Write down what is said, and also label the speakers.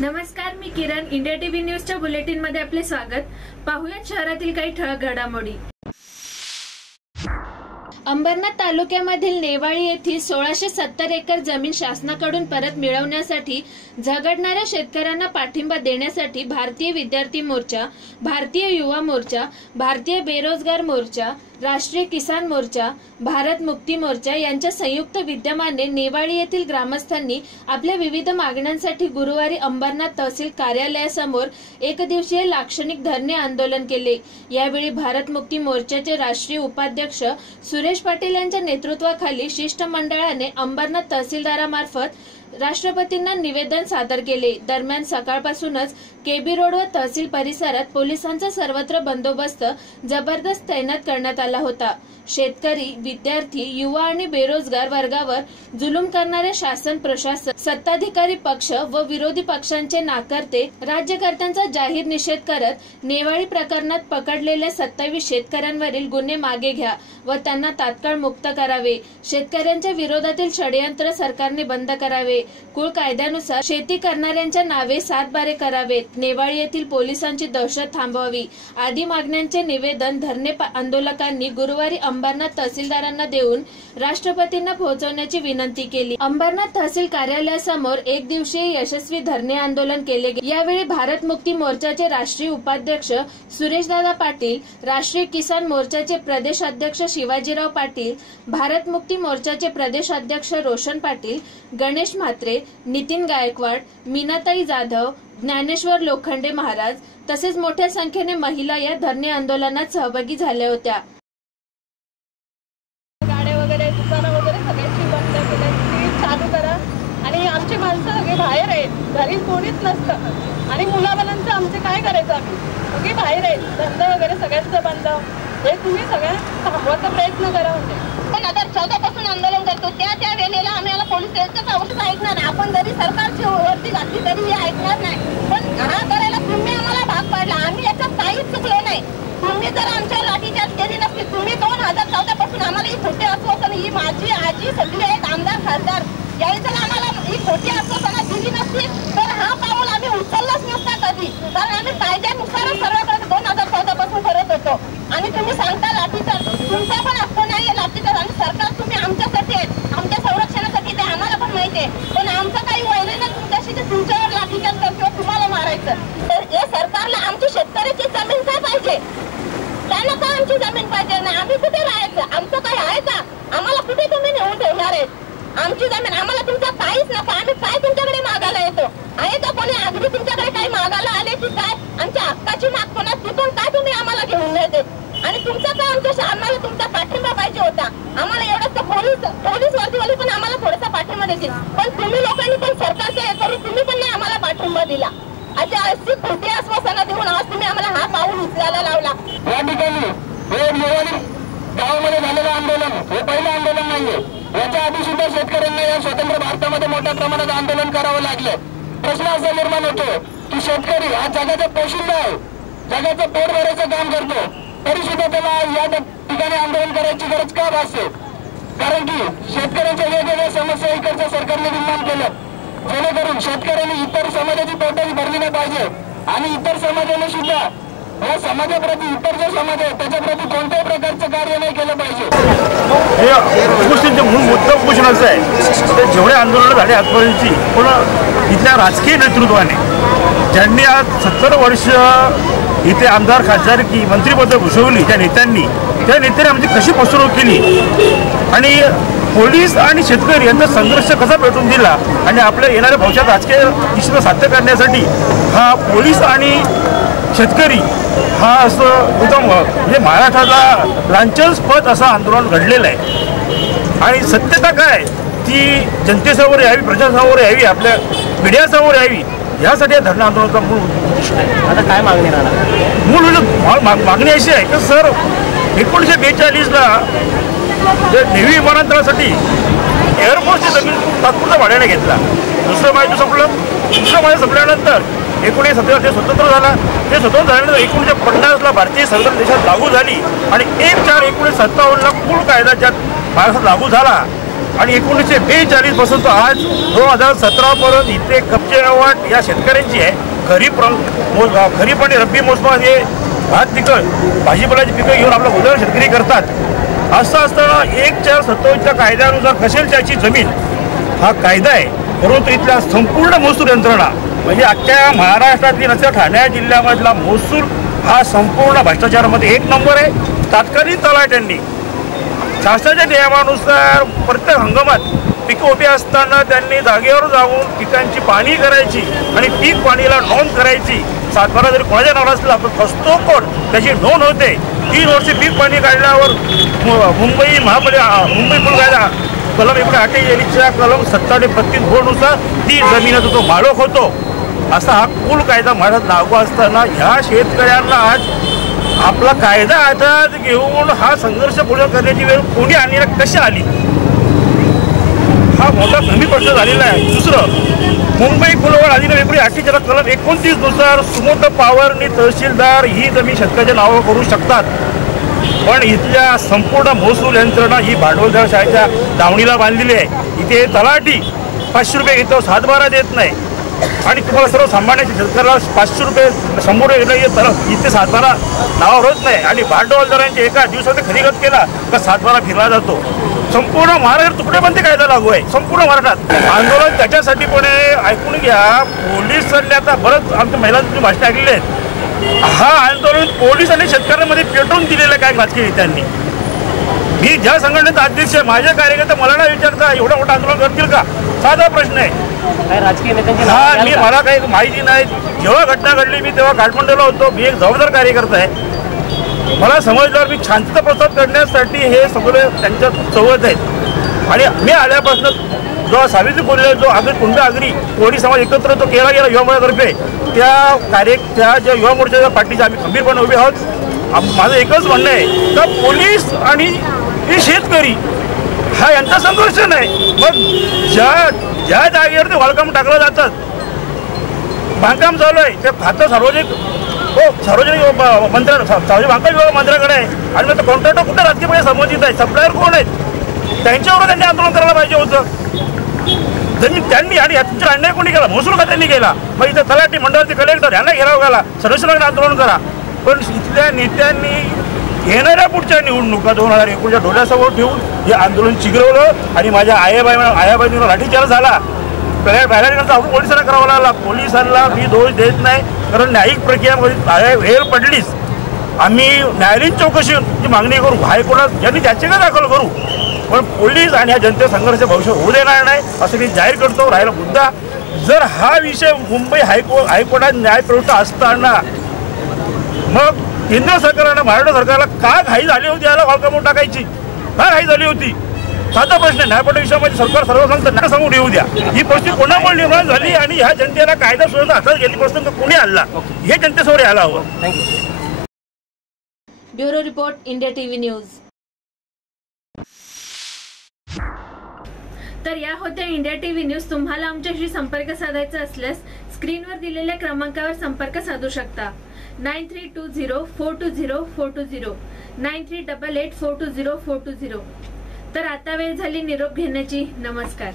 Speaker 1: नमस्कार मी किरण. India TV न्यूजच्या बुलेटिनमध्ये आपले स्वागत. पाहुयात शहरातील काही ठळक घडामोडी. अंबरनाथ तालुक्यामधील नेवाळी येथील सोळाशे सत्तर एकर जमीन शासनाकडून परत मिळवण्यासाठी झगडणाऱ्या शेतकऱ्यांना पाठिंबा देण्यासाठी भारतीय विद्यार्थी मोर्चा भारतीय युवा मोर्चा भारतीय बेरोजगार मोर्चा राष्ट्रीय किसान मोर्चा भारत मुक्ती मोर्चा यांच्या संयुक्त विद्यमाने नेवाळी येथील ग्रामस्थांनी आपल्या विविध मागण्यांसाठी गुरुवारी अंबरनाथ तहसील कार्यालयासमोर एक दिवसीय लाक्षणिक धरणे आंदोलन केले. यावेळी भारत मुक्ती मोर्चाचे राष्ट्रीय उपाध्यक्ष सुरेश पाटील यांच्या नेतृत्वाखाली शिष्टमंडळाने अंबरनाथ तहसीलदारामार्फत राष्ट्रपतींना निवेदन सादर केले. दरम्यान सकाळपासूनच केबी रोड व तहसील परिसरात पोलिसांचा सर्वत्र बंदोबस्त जबरदस्त तैनात करण्यात आला होता. शेतकरी विद्यार्थी युवा आणि बेरोजगार वर्गावर जुलूम करणारे शासन प्रशासन सत्ताधिकारी पक्ष व विरोधी पक्षांचे नाकारते राज्यकर्त्यांचा जाहीर निषेध करत नेवाळी प्रकरणात पकडलेल्या सत्तावीस शेतकऱ्यांवरील गुन्हे मागे घ्या व त्यांना तात्काळ मुक्त करावे. शेतकऱ्यांच्या विरोधातील षडयंत्र सरकारने बंद करावे. कुळ कायद्यानुसार शेती करणाऱ्यांच्या नावे सातबारे करावेत. नेवाळी येथील पोलिसांची दहशत थांबवावी. आदी मागण्यांचे निवेदन धरणे आंदोलकांनी गुरुवारी अंबरनाथ तहसीलदारांना देऊन राष्ट्रपतींना पोहोचवण्याची विनंती केली. अंबरनाथ तहसील कार्यालयासमोर एक दिवसीय यशस्वी धरणे आंदोलन केले गेले यावेळी भारत मुक्ती मोर्चाचे राष्ट्रीय उपाध्यक्ष सुरेशदादा पाटील राष्ट्रीय किसान मोर्चाचे प्रदेश अध्यक्ष शिवाजीराव पाटील भारत मुक्ती मोर्चाचे प्रदेश अध्यक्ष रोशन पाटील गणेश म्हात्रे नितीन गायकवाड मीनाताई जाधव ज्ञानेश्वर लोखंडे महाराज तसेच मोठ्या संख्येने महिला या धरणे आंदोलनात सहभागी झाल्या होत्या.
Speaker 2: गाड्या वगैरे दुकानं वगैरे सगळ्यांची बंद चालू करा. आणि आमची माणसं सगळी बाहेर आहेत. घरी कोणीच नसतं. आणि मुलाबालांचं आमचे काय करायचं आम्ही? सगळी बाहेर आहेत. धंदा वगैरे सगळ्यांचं बंद. हे तुम्ही सगळ्या थांबवायचा प्रयत्न करा म्हणजे.
Speaker 3: दोन हजार चौदा पासून आंदोलन करतो. त्या त्या वेळेला पोलीस यांचंच औषध ऐकणार नाही. आपण जरी सरकारची वरती घातली तरी हे ऐकणार नाही. पण हा करायला तुम्ही आम्हाला भाग पाडला. आम्ही याच्यात काहीच चुकलो नाही. तुम्ही जर आमच्या लाठीचार्ज केली नसती तुम्ही दोन हजार चौदा पासून आम्हाला ही खोटी आश्वासन ही माझी आजी सगळी आहेत आमदार खासदार. यावेळी जर आम्हाला ही खोटी आश्वासनं दिली नसती तर हा पाऊल आम्ही उचललाच नसता कधी. कारण आम्ही कायद्यानुसारच सर्व काही दोन हजार चौदा पासून करत होतो. आणि तुम्ही सांगता लाठीचार्ज तुमचा पण हक्क नाहीये लाठीचार्ज आणि सरकार तुम्ही आमच्यासाठी आहेत आमच्या संरक्षणासाठी ते आम्हाला पण माहिती आहे पण आमचं काही वैर ना तुमच्याशी ते तुमच्यावर लाठीचार्ज करतो किंवा तुम्हाला मारायचं. तर हे सरकारला आमची शेतकऱ्याची जमीन काय पाहिजे? त्यांना का आमची जमीन पाहिजे? नाही आम्ही कुठे राहायचं? आमचं काही आहे का? आम्हाला कुठे तुम्ही नेऊन ठेवणार आहेत? आमची जमीन आम्हाला तुमचा काहीच नको. आम्ही काय तुमच्याकडे मागायला येतो. आहे का कोणी अगदी तुमच्याकडे काही मागायला आले की काय? आमच्या हक्काची माग कोणा तिथून काय तुम्ही आम्हाला घेऊन नाही आणि तुमचा काय आमच्या आम्हाला तुमचा पाठिंबा पाहिजे होता? आम्हाला एवढंच पोलीस पोलीस वर्दीवाले पण आम्हाला थोडासा पाठिंबा देतील. पण तुम्ही लोकांनी पण सरकारचे हे करून तुम्ही पण नाही आम्हाला पाठिंबा दिला. अशा अशी खोटी आश्वासनं देऊन आज तुम्ही आम्हाला हा पाऊल उचलायला लावला.
Speaker 4: या ठिकाणी गावामध्ये झालेलं आंदोलन हे पहिलं आंदोलन नाहीये. याच्या आधी सुद्धा शेतकऱ्यांना या स्वतंत्र भारतामध्ये मोठ्या प्रमाणात आंदोलन करावं लागलं. प्रश्न असा निर्माण होतो की शेतकरी हा जगाचा पोशिंदा आहे. जगाचं पोट भरायचं काम करतो. तरी सुद्धा त्याला या ठिकाणी आंदोलन करायची गरज का भासते? कारण की शेतकऱ्यांच्या वेगवेगळ्या समस्या इकडच्या सरकारने निर्माण केलं जेणेकरून शेतकऱ्यांनी इतर समाजाची पोटाची भरली नाही पाहिजे. आणि इतर समाजाने सुद्धा या समाजाप्रती इतर जो समाज आहे त्याच्याप्रती कोणत्याही प्रकारचं कार्य नाही केलं पाहिजे.
Speaker 5: हे मुद्दा उपोषणाचा आहे ते जेवढे आंदोलनं झाले आजपर्यंतची पण इथल्या राजकीय नेतृत्वाने ज्यांनी आज सत्तर वर्ष इथे आमदार खासदार की मंत्रिपदं भूषवली त्या नेत्यांनी. त्या नेत्यांनी आमची कशी फसवणूक केली? आणि पोलीस आणि शेतकरी यांचा संघर्ष कसा पेटून दिला? आणि आपल्या येणाऱ्या भविष्यात राजकीय इच्छा साध्य करण्यासाठी हा पोलीस आणि शेतकरी हा असं उत्तम म्हणजे महाराष्ट्राचा लांछनस्पद असं आंदोलन घडलेलं आहे. आणि सत्यता काय? ती जनतेसमोर यावी प्रजासमोर यावी आपल्या मीडियासमोर यावी यासाठी या धरणं आंदोलनाचा मूळ
Speaker 6: आता काय मागणी राहणार?
Speaker 5: मूळ म्हणजे मा- मा- मागणी अशी आहे की सर एकोणीसशे बेचाळीसला जे नेव्ही विमानतळासाठी एअरफोर्सची जमीन तात्पुरता भाड्याने घेतला. दुसरं माहिती संपलं. दुसरं माहिती संपल्यानंतर एकोणीस सत्तर ते स्वतंत्र झाला. ते स्वतंत्र झाल्यानंतर एकोणीसशे पन्नासला भारतीय संविधान देशात लागू झाली आणि एक चार एकोणीसशे सत्तावन्नला मूळ कायदा ज्यात महाराष्ट्रात लागू झाला. आणि एकोणीसशे बेचाळीसपासून तो आज दोन हजार सतरा पर्यंत इथे कपचेवाट वाट या शेतकऱ्यांची आहे. खरीप मोज खरीप आणि रब्बी मोसमात हे भात पिकं भाजीपाल्याची पिकं घेऊन आपला उदर शेतकरी करतात. असं असताना एक चार सत्तावीसच्या कायद्यानुसार कसेल त्याची जमीन? हा कायदा आहे. परंतु इथल्या संपूर्ण महसूल यंत्रणा म्हणजे अख्ख्या महाराष्ट्रातली नसल्या ठाणे जिल्ह्यामधला महसूल हा संपूर्ण भ्रष्टाचारामध्ये एक नंबर आहे. तात्कालीन तलाट्यांनी शासनाच्या नियमानुसार प्रत्येक हंगामात पिकं उभी असताना त्यांनी जागेवर जाऊन पिकांची पाणी करायची आणि पीक पाणीला नोंद करायची. सातबारा जरी कोणाच्या नावाला असला तर फसतो कोण? त्याची नोंद होते. तीन वर्षे पीक पाणी काढल्यावर मु- मुंबई महापालिका मुंबई पूल कायदा कलम एकोणीसशे अठ्ठेचाळीसच्या कलम सत्तावन्न बत्तीस बोर्डनुसार ती जमिनीचा तो मालक होतो असा हा कुल कायदा महाराष्ट्रात लागू असताना ह्या शेतकऱ्यांना आज आपला कायदा हातात घेऊन हा संघर्ष पुढे करण्याची वेळ कोणी आणि कशी आली? हा मोठा कमी प्रश्न झालेला आहे. दुसरं मुंबई कुलवड अधिनियम वेगळी अठ्ठेचाळीस कलम एकोणतीसनुसार सुमोट पॉवरनी तहसीलदार ही जमीन शेतकऱ्याच्या नावावर करू शकतात. पण इथल्या संपूर्ण महसूल यंत्रणा ही भांडवलदार शाळेच्या दावणीला बांधलेली आहे. इथे तलाठी पाचशे रुपये घेतो सातबारा देत नाही. आणि तुम्हाला सर्व सांभाळण्याची शेतकऱ्याला पाचशे रुपये शंभर रुपये तर इथे सातबारा नावावर होत नाही. आणि भांडवलदारांच्या एका दिवसात खरीगत केला तर सातबारा फिरला जातो. संपूर्ण महाराष्ट्र तुकडेबंदी कायदा लागू आहे. संपूर्ण महाराष्ट्रात. आंदोलन त्याच्यासाठी पण ऐकून घ्या. पोलिसांनी आता बरंच आमच्या महिलांची भाषण ऐकलेली आहेत. हा आंदोलन पोलीस आणि शेतकऱ्यांमध्ये पेटवून दिलेलं काय राजकीय नेत्यांनी मी ज्या संघटनेचा अध्यक्ष आहे, माझे कार्यकर्ते मला ना विचारता एवढं मोठं आंदोलन करतील का? साधा प्रश्न आहे.
Speaker 6: काय राजकीय नेत्यांची
Speaker 5: हा मी? मला काही माहिती नाही. जेव्हा घटना घडली मी तेव्हा काठमांडूला होतो. मी एक जबाबदार कार्यकर्ता आहे. मला समजल्यावर मी शांतता प्रसाद करण्यासाठी हे सगळे त्यांच्यासोबत आहेत. आणि मी आल्यापासून जो सावित्री कोळीला जो आगरी कुंड आगरी कोळी समाज एकत्र जो केला गेला युवा मोर्चातर्फे त्या कार्य त्या ज्या युवा मोर्चाच्या पाठीचे आम्ही खंबीरपणे उभे आहोत. माझं एकच म्हणणं आहे का पोलीस आणि हे शेतकरी हा यांचा संघर्ष नाही. मग ज्या ज्या जागेवरती वालकाम टाकलं जातात. बांधकाम चालू आहे. ते खातं सार्वजनिक हो सार्वजनिक ब- सार्वजनिक बांधकाम विभाग मंत्र्याकडे आहे. आणि मग कॉन्ट्रॅक्टर कुठे राजकीय पक्षात संबंधित आहे? सप्लायर कोण आहेत? त्यांच्यावर त्यांनी आंदोलन करायला पाहिजे होतं. त्यांनी त्यांनी आणि या अन्याय कोणी केला? महसूल खात्यांनी केला? मग इथं तलाठी मंडळाचे कलेक्टर यांना घेराव घाला. सर्वेक्षणाकडे आंदोलन करा. पण इथल्या नेत्यांनी येणाऱ्या पुढच्या निवडणुका दोन हजार एकोणच्या डोळ्यासमोर ठेवून हे आंदोलन चिघरवलं आणि माझ्या आयाबाई आयाबाईंवर लाठीचार झाला. पहिल्या पहिल्या आपण पोलिसांना करावा लागला. पोलिसांना मी दोष देत नाही कारण न्यायिक प्रक्रियामध्ये वेळ पडलीच. आम्ही न्यायालयीन चौकशीची मागणी करू. हायकोर्टात ज्यांनी याचिका दाखल करू. पण पोलीस आणि या जनते संघर्ष भविष्य होऊ देणार नाही असं मी जाहीर करतो. राहिला मुद्दा. जर हा विषय मुंबई हायको हायकोर्टात न्यायप्रवृत्त असताना मग केंद्र सरकारनं महाराष्ट्र सरकारला का घाई झाली होती? याला वाळकामून टाकायची. का घाई झाली होती? साधा प्रश्न न्यायपट्ट विषयामध्ये सरकार सर्व सांगतं न्याय समोर येऊ द्या. ही परिस्थिती कोणामुळे निर्माण झाली आणि ह्या जनतेला कायदा सुद्धा हातात घेतली प्रश्न कोणी आणला? हे जनतेसमोर यायला हवं.
Speaker 6: Thank you
Speaker 1: bureau report India TV news. तर या होत्या इंडिया टी व्ही न्यूज. तुम्हाला आमच्याशी संपर्क साधायचा असल्यास स्क्रीनवर दिलेल्या क्रमांकावर संपर्क साधू शकता. Nine three two zero four two zero four two zero. Nine three double eight four two zero four two zero. तर आता वेळ झाली निरोप घेण्याची. नमस्कार.